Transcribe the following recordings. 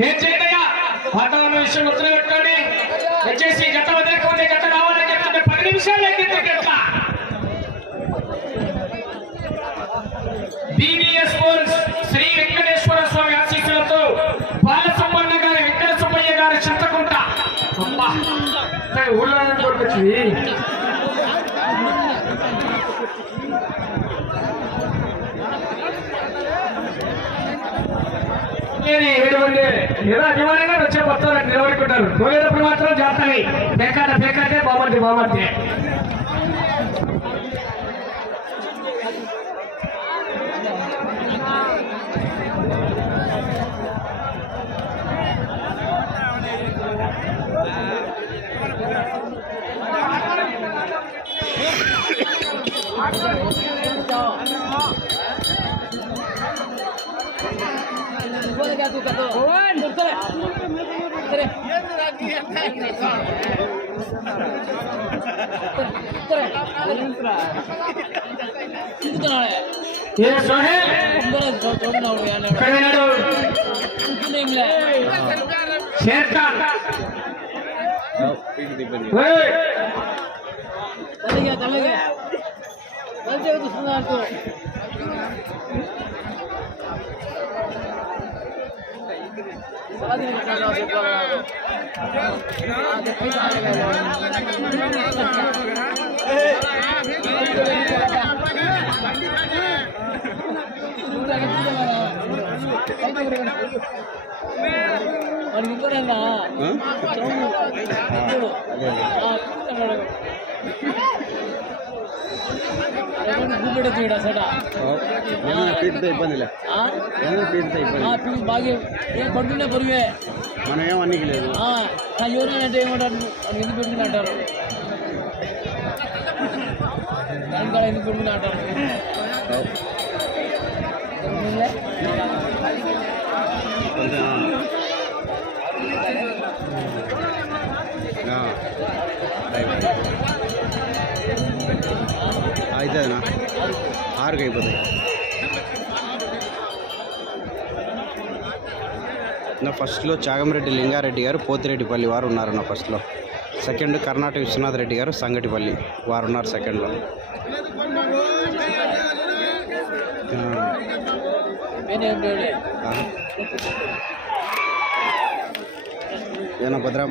ఏం చేయండియా వాతావరణ విషయం గుర్తులు పెట్టుకోండి వచ్చేసి జత వదలకపోతే జత రావాలని చెప్తుంటే పది నిమిషాలు ఎక్కింది ఎట్లా బీబీఎస్ స్కూల్స్ శ్రీ వెంకటేశ్వర స్వామి ఆశీస్సులతో బాలసుబ్బన్న గారి వెంకట సుబ్బయ్య గారి చింతకుంట అబ్బా ఊళ్ళో దొరకొచ్చింది ఏది? ఏదో అభిమానంగా వచ్చే భక్తులు నిలబడుకుంటారు పోయేటప్పుడు మాత్రం జాతరని పేకాట పేకాటే బాగుంది బాగుంది. ఏ ತಲೆಗೆ ತಲೆಗೆ ಬಂದೆ ಸುಮಾರು మనకి ఇంకోటన్నా కూపెట్టు చూడ సట ఏమైనా ఫీట్తో ఇబ్బందిలే ఏమైనా ఫీట్తో ఇబ్బంది పీకు బాగా ఏం పడుతుండే పొరివే మనం ఏం అన్నికి లేదు ఎవరైనా అంటే ఏమంటారు మనకి ఎందుకు పెట్టుకుని అంటారు దాని కాడ ఎందుకు పెట్టుకుని అంటారు కొంచెం అవుతుందినా ఆరుకు అయిపోతాయి. నా ఫస్ట్లో చాగంరెడ్డి లింగారెడ్డి గారు పోతిరెడ్డిపల్లి వారు ఉన్నారు నా ఫస్ట్లో. సెకండ్ కర్ణాటక విశ్వనాథ్ రెడ్డి గారు సంగటిపల్లి వారు ఉన్నారు సెకండ్లో. ఏనా భద్రం?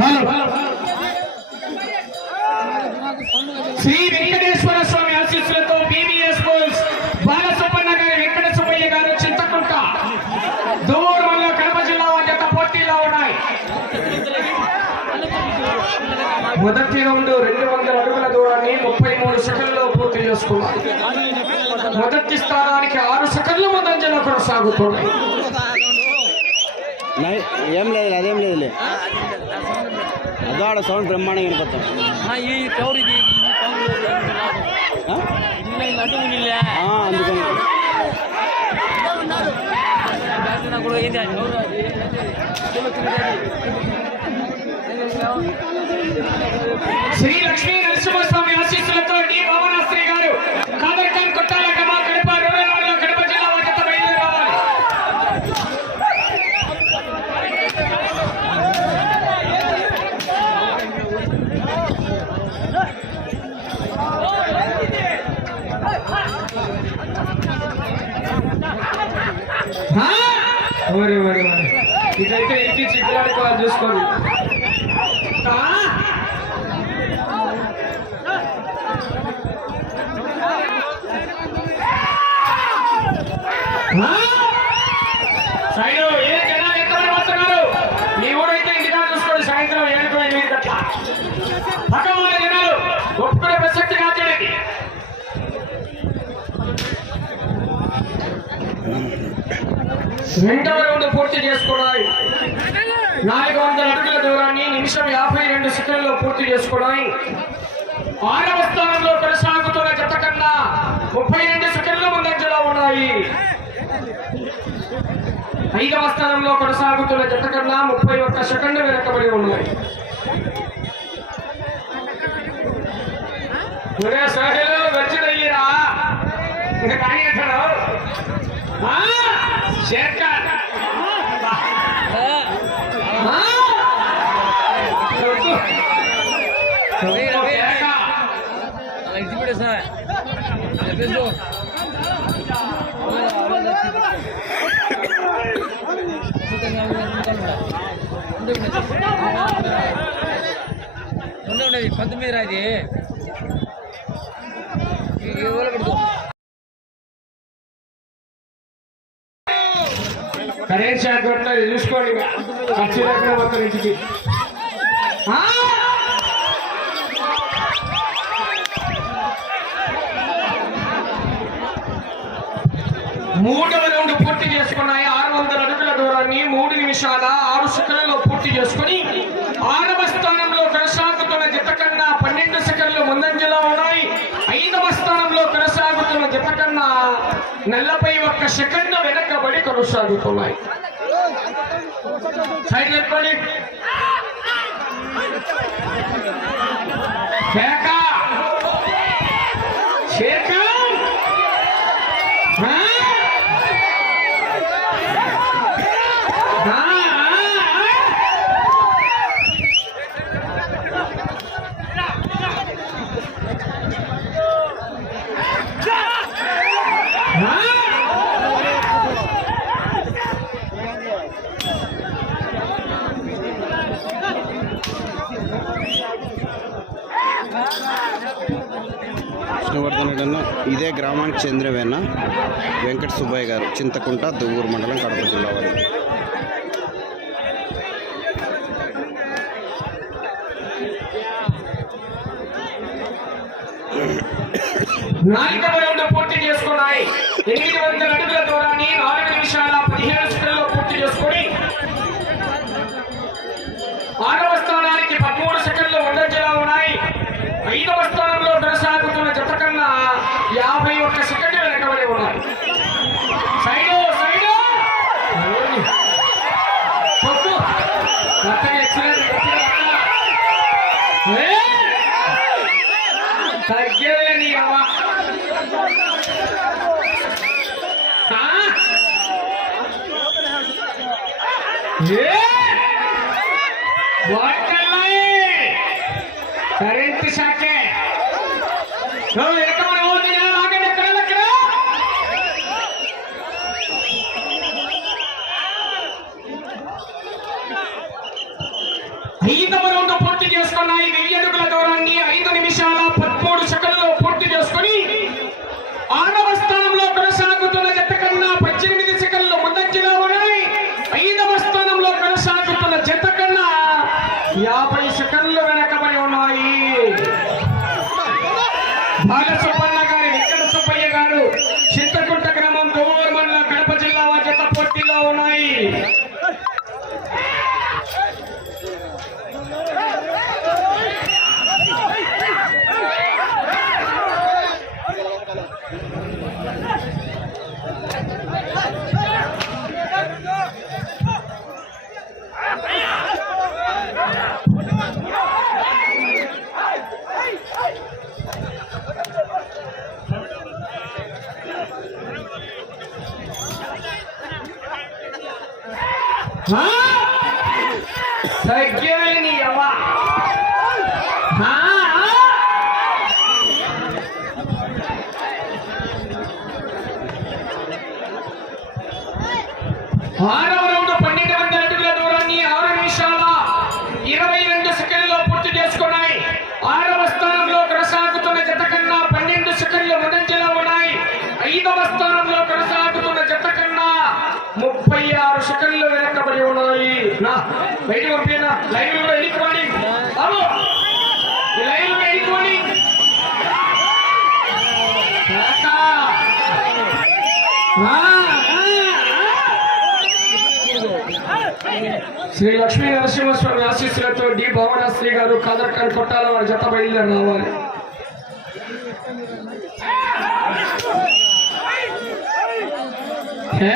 హలో శ్రీ వెంకటేశ్వర స్వామి ఆశీస్సులతో బీబీఎస్ స్కూల్స్ బాలసుబ్బన్న గారి వెంకట సుబ్బయ్య గారు చింతకుంట. దూరంలో కడప జిల్లా వారి జత పోటీలో ఉన్నాయి. మొదటి రౌండ్ రెండు వందల అడుగుల దూరాన్ని ముప్పై మూడు సెకండ్లో పూర్తి చేసుకున్నారు మొదటి స్థానానికి ఆరు సెకండ్ల ముందంజలో కొనసాగుతుంది. ఏం లేదు అదేం లేదులే. అదో ఆడ సౌండ్ బ్రహ్మాండంగా వినపడతాం ఈ కవర్ ఇది ఈ కవర్ ఆ? ఇలా అటు ఉన్నిలే ఆ, అందుకని కూడా ఏంటి అది కవర్ అది శ్రీ లక్ష్మీ నరసింహస్వామి ఆశీస్సులతో డి భవనాశ్రీ మీ ఊరైతే ఇంటికా చూసుకోండి సాయంత్రం ఏడుకోండి అట్లా పక్కన జనాలు ఒప్పుకునే ప్రసక్తి కాదు రెండవ రౌండ్ పూర్తి చేసుకోవడానికి నాలుగు వందల అడుగుల దూరాన్ని నిమిషం యాభై రెండు సెకండ్లో పూర్తి చేసుకోవడానికి ఆరవ స్థానంలో కొనసాగుతున్న జత కన్నా ముప్పై రెండు సెకండ్లు ముందంజలో ఉన్నాయి. ఐదవ స్థానంలో కొనసాగుతున్న జత ముప్పై ఒక్క సెకండ్లు వెనకబడి ఉన్నాయి. వచ్చినయ్యరా ఇంకా కానీ అంటాడు ముందు ముందు ఉండేది పంతొమ్మిది రాది కరెంట్ షాట్ చూసుకోండి ఖర్చు మొత్తం ఇంటికి. మూడు నల్లపై ఒక్క సెకండ్ వెనకబడి కొనసాగుతున్నాయి. సైడ్ చెప్పండి ఇదే గ్రామానికి చెందినవేనా? వెంకట సుబ్బయ్య గారు చింతకుంట దువ్వూరు మండలం కడప జిల్లా వారి. あら శ్రీ లక్ష్మీ నరసింహస్వామి ఆశీస్సులతో డి భువనశ్రీ గారు కాదర్ఖాన్ కొట్టాల వారి జత బయలుదేరి రావాలి. ఏ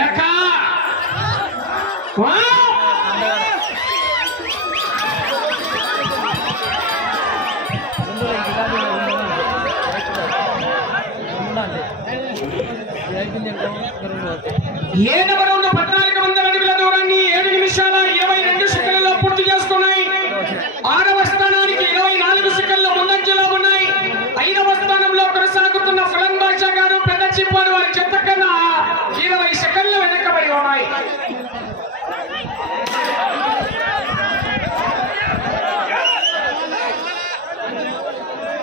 నెంబర్ ఏడవ రౌండ్ పద్నాలుగు వందల అడుగుల దూరాన్ని ఏడు నిమిషాల ఇరవై రెండు సెకండ్లలో పూర్తి చేసుకున్నాయి ఆరవ స్థానానికి ఇరవై నాలుగు సెకండ్లు ముందంజలో ఉన్నాయి ఐదవ స్థానంలో కొనసాగుతున్న ఫలం బాషా గారు పెద్ద చిప్పాడు వారి చెత్త కన్నా ఇరవై సెకండ్లు వెనకబడి ఉన్నాయి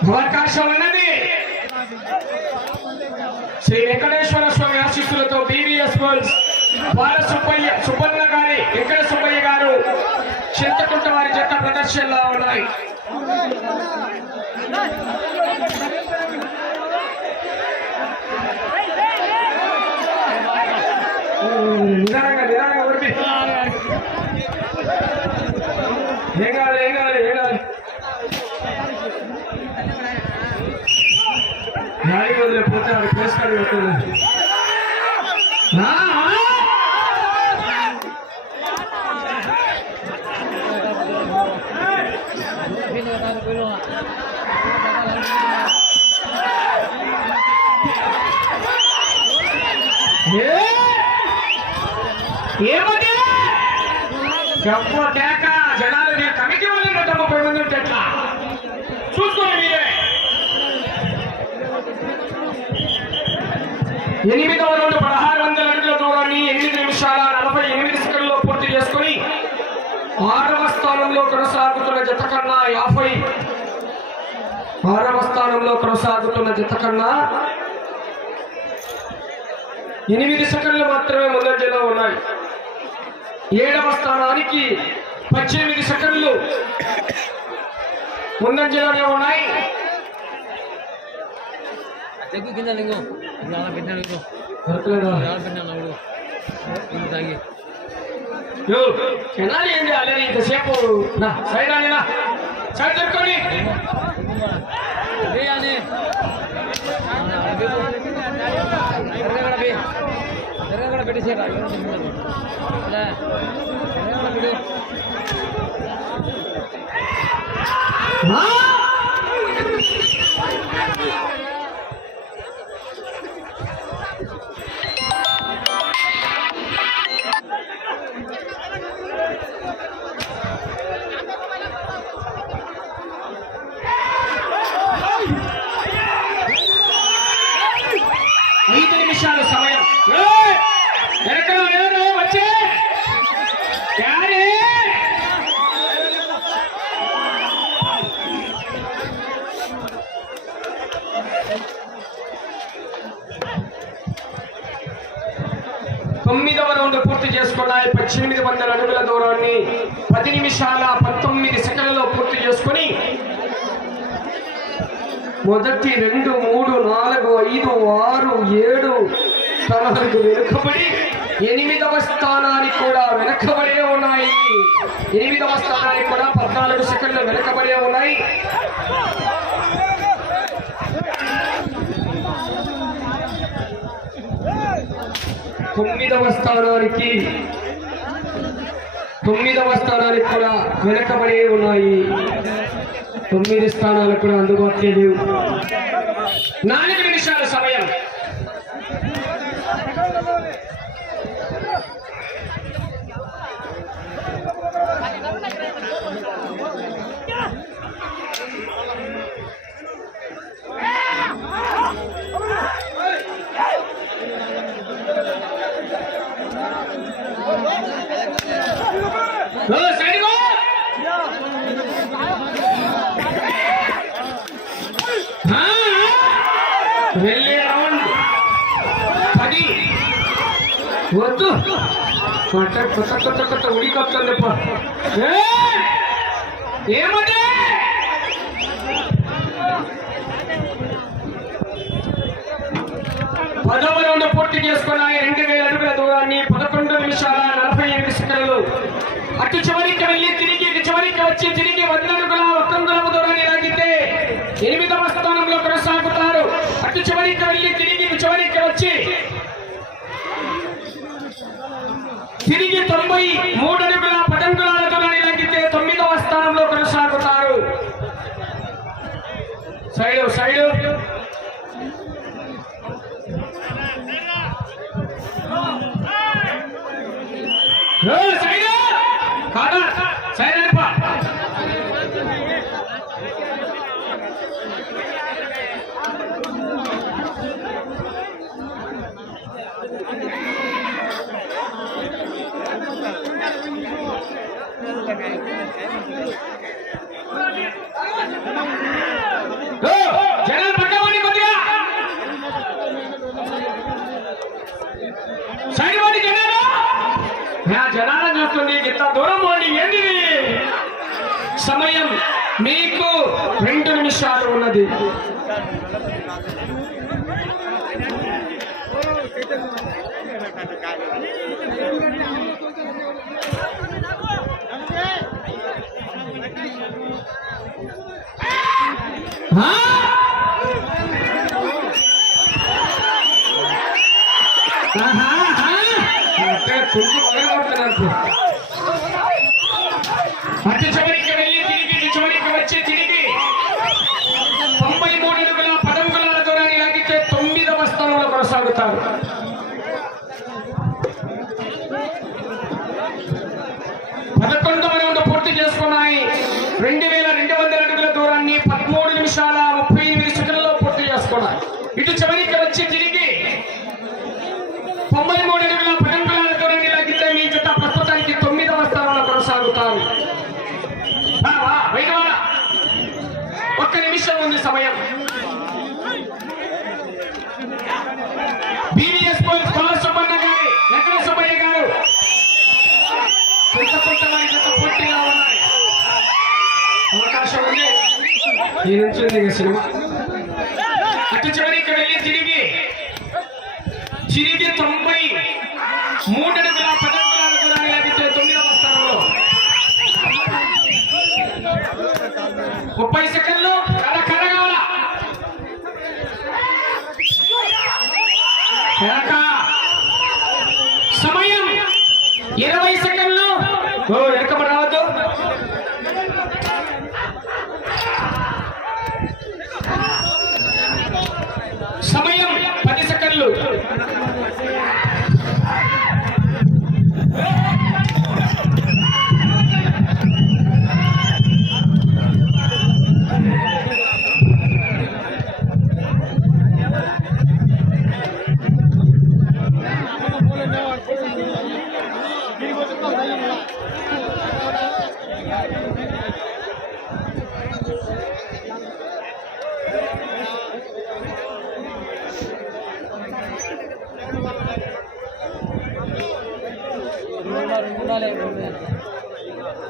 అవకాశం ఉన్నది శ్రీ వెంకటేశ్వర స్వామి ఆశీస్సులతో బీవీఎస్ గోల్స్ బాల సుబ్బయ్య సుబ్బన్న గారి వెంకట సుబ్బయ్య గారు చింతకుంట వారి జత ప్రదర్శనలో ఉన్నాయి. నిదానంగా నిదానంగా ఉడిపి ఏం కాదు ఏం కాదు ఏం కాదు గాలి ప్లేస్ కాడి పెట్టదు ఆ, ఆ. ఏ? ఏమది గొప్ప కేక జనాలు నేను కమిటీ వాళ్ళు నూట ముప్పై మంది ఉంటే ఎట్లా? చూసుకోండి మీరే. ఎనిమిదవ రెండు పదహారు వందల అడుగుల దూరాన్ని ఎనిమిది నిమిషాల నలభై ఎనిమిది సెకండ్లో పూర్తి చేసుకుని ఆరవ స్థానంలో కొనసాగుతున్న జత కన్నా యాభై ఆరవ స్థానంలో కొనసాగుతున్న జత కన్నా ఎనిమిది సెకండ్లు మాత్రమే ముందంజలో ఉన్నాయి. ఏడవ స్థానానికి పద్దెనిమిది సెకండ్లు ముందంజలోనే ఉన్నాయి. జనాలు ఏంటి అలా ఇంతసేపు? నా సైడ్ అని సైడ్ దొరుకుని అదే మొదటి రెండు మూడు నాలుగు ఐదు ఆరు ఏడు స్థానాలకు వెనుకబడి ఎనిమిదవ స్థానానికి కూడా వెనకబడే ఉన్నాయి. ఎనిమిదవ స్థానానికి కూడా పద్నాలుగు సెకండ్లు వెనకబడే ఉన్నాయి. తొమ్మిదవ స్థానానికి తొమ్మిదవ స్థానానికి కూడా వెనకబడే ఉన్నాయి. తొమ్మిది స్థానాలు కూడా అందుబాటులో నాలుగు నిమిషాలు. కొత్త కొత్త కొత్త ఉడికొస్తాను ఏమంటే పదవ రౌండ్ పూర్తి చేసుకున్న రెండు వేల అడుగుల దూరాన్ని పదకొండు నిమిషాల నలభై ఎనిమిది సెకండ్లు. అటు చివరికి వెళ్ళి తిరిగి చివరికి వచ్చి తిరిగి వంద అడుగుల ఒక్క ఓటమి మూడడుగుల పదంగులతో నెలకితే తొమ్మిదవ స్థానంలో కొనసాగుతారు. Side side. సైడ్. నా జనాలను చూస్తుంది ఇంత దూరం పోండి ఏంది సమయం మీకు రెండు నిమిషాలు ఉన్నది. ఆ? চলে গেছিল একটু চিড়িবি চিড়িবি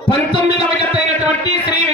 पन्मद श्री